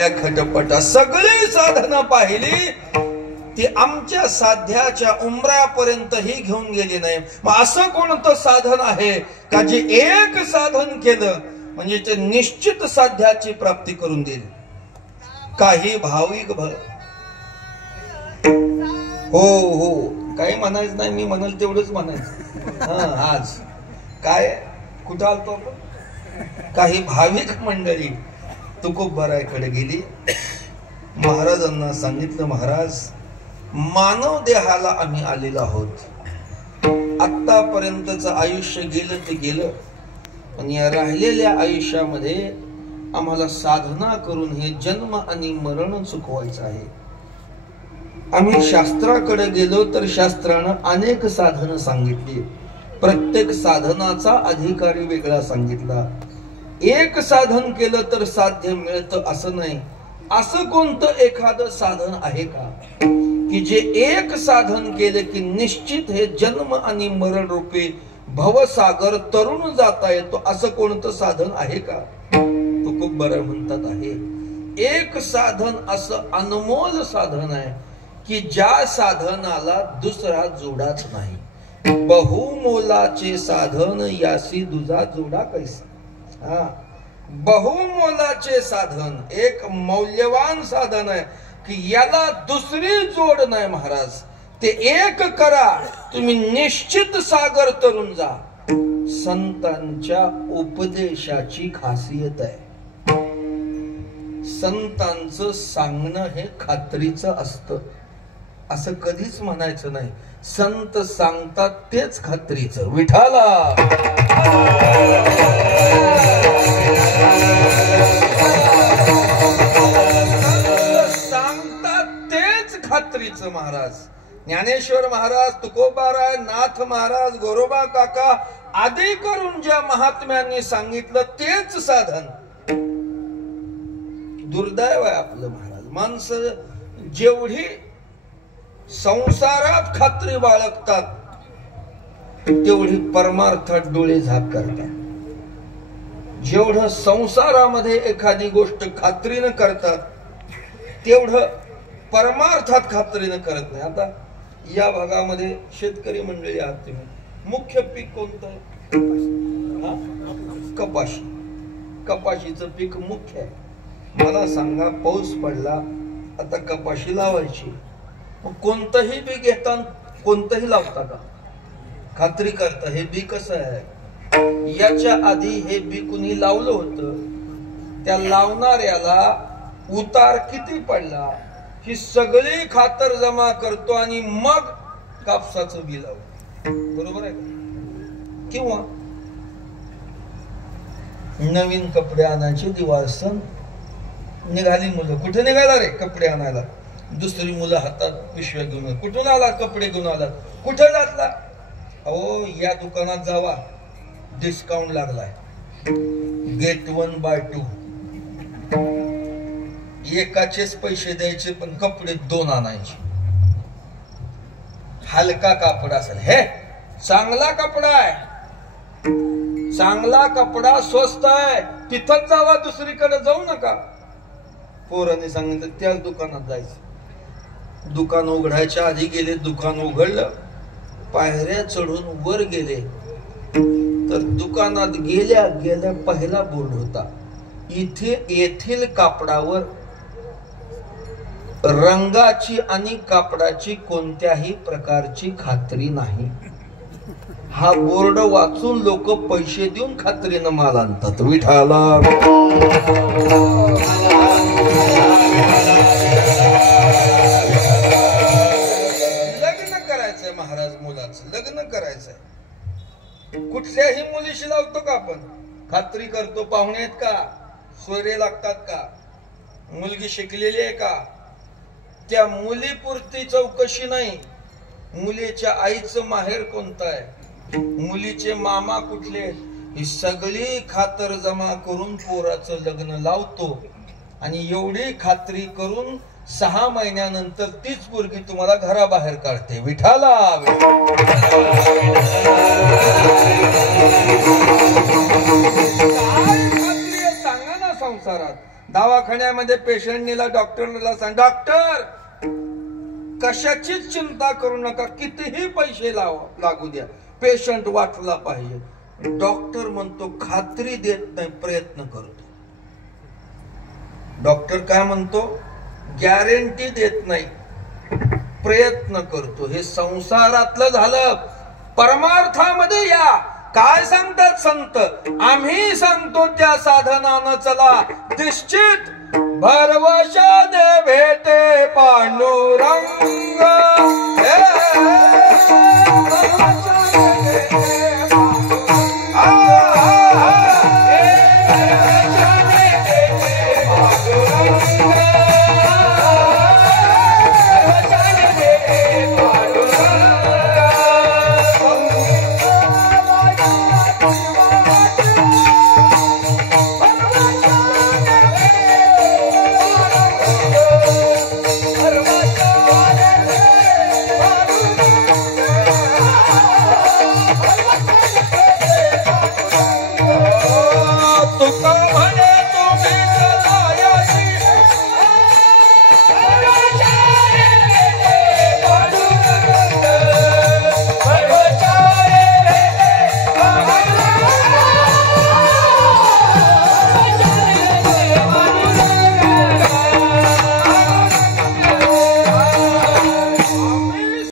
खटपट सगळी साधना पाहिली ती आमच्या साध्याच्या उमरापर्यंतही घेऊन गेली नाही. मग असं कोणतं साधन आहे का जे एक साधन केलं म्हणजे ते निश्चित साध्याची प्राप्ती करून देईल. काही भाविक हो हो काही म्हणायचं नाही, मी म्हणाल तेवढंच म्हणायचं. आज काय कुठं आलतो आपण. काही भाविक मंडळी तुकोबरायकडे गेली. महाराजांना सांगितलं, महाराज मानव देहाला आम्ही आलेलो आहोत. आतापर्यंतच आयुष्य गेलं ते गेलं, पण या राहिलेल्या आयुष्यामध्ये आम्हाला साधना करून हे जन्म आणि मरण चुकवायचं आहे. आम्ही शास्त्राकडे गेलो तर शास्त्रानं अनेक साधनं सांगितली. प्रत्येक साधनाचा अधिकारी वेगळा सांगितला. एक साधन केलं तर साध्य मिळतं असं नाही. असं कोणतं एखादं साधन आहे का की जे एक साधन केले की निश्चित हे जन्म आणि मरण रूपी भवसागर तरुण जाता येतो. असं कोणतं साधन आहे का. तुकोबराय म्हणतात आहे. एक साधन असं अनमोल साधन आहे की ज्या साधनाला दुसरा जोडाच नाही. बहुमोलाचे साधन यासी दुजा जोडा कैसा. बहुमोलाचे साधन एक मौल्यवान साधन आहे की याला दुसरी जोड नाही. महाराज ते एक करा, तुम्ही निश्चित सागर तरून जा. संतांच्या उपदेशाची खासियत आहे. संतांचं सांगणं हे खात्रीचं असतं असं कधीच म्हणायचं नाही. संत सांगतात तेच खात्रीचं. विठाला सांगतात तेच खात्रीचं. महाराज ज्ञानेश्वर महाराज, तुकोबाराय, नाथ महाराज, गोरोबा काका आदी करून ज्या महात्म्यांनी सांगितलं तेच साधन. दुर्दैव आहे आपलं महाराज. माणसं जेवढी संसारात खात्री बाळगतात तेवढी परमार्थात डोळे झाक करतात. जेवढं संसारामध्ये एखादी गोष्ट खात्रीनं करतात तेवढं परमार्थात खात्रीनं करत नाही. आता या भागामध्ये शेतकरी मंडळी आहात तुम्ही. मुख्य पीक कोणतं आहे. कपाशी. कपाशीचं पीक मुख्य आहे. मला सांगा पाऊस पडला आता कपाशी लावायची. मग कोणतंही बी घेता कोणतंही लावता का. खात्री करता हे बी कसं आहे. याच्या आधी हे बी कुणी लावलं होतं त्या लावणाऱ्याला उतार किती पडला ही सगळी खातर जमा करतो आणि मग कापसाचं बी लावतो. बरोबर आहे का. किंवा नवीन कपडे आणायचे दिवाळ सण निघाली मुलं. कुठे निघाला रे कपडे आणायला. दुसरी मुलं हातात पिशव्या घेऊन. कुठून आला कपडे घेऊन आला. कुठे जातला. अहो या दुकानात जावा डिस्काउंट लागलाय. Get 1 buy 2. एकाचेच पैसे द्यायचे पण कपडे 2 आणायचे. हलका कापड असेल. हे चांगला कपडा आहे. चांगला कपडा स्वस्त आहे. तिथंच जावा दुसरीकडे जाऊ नका. पोरांनी सांगितलं त्याच दुकानात जायचं. दुकान उघडायच्या आधी गेले. दुकान उघडलं. पायऱ्या चढून वर गेले तर दुकानात गेल्या गेल्या पहिला बोर्ड होता. इथे येथील कापडावर रंगाची आणि कापडाची कोणत्याही प्रकारची खात्री नाही. हा बोर्ड वाचून लोक पैसे देऊन खात्रीनं माल आणतात. विठाला लग्न करायचंय महाराज. मुलाचं लग्न करायचंय. कुठल्याही मुलीशी लावतो का आपण. खात्री करतो पाहुणे आहेत का. सोयरे लागतात का. मुलगी शिकलेली आहे का. त्या मुलीपुरती चौकशी नाही. मुलीच्या आईचं माहेर कोणतं आहे. मुलीचे मामा कुठले. ही सगळी खातर जमा करून पोराचं लग्न लावतो. आणि एवढी खात्री करून 6 महिन्यानंतर तीच पोरगी तुम्हाला घराबाहेर काढते. विठाला सांगा ना संसारात. दवाखान्यामध्ये पेशंट नेला, डॉक्टरला सांग, डॉक्टर कशाचीच चिंता करू नका, कितीही पैसे लागू द्या, पेशंट वाचला पाहिजे. डॉक्टर म्हणतो खात्री देत नाही, प्रयत्न करतो. डॉक्टर काय म्हणतो? गॅरंटी देत नाही, प्रयत्न करतो. हे संसारातलं झालं. परमार्थामध्ये या. काय सांगतात संत? आम्ही सांगतो त्या साधनानं चला, निश्चित भरव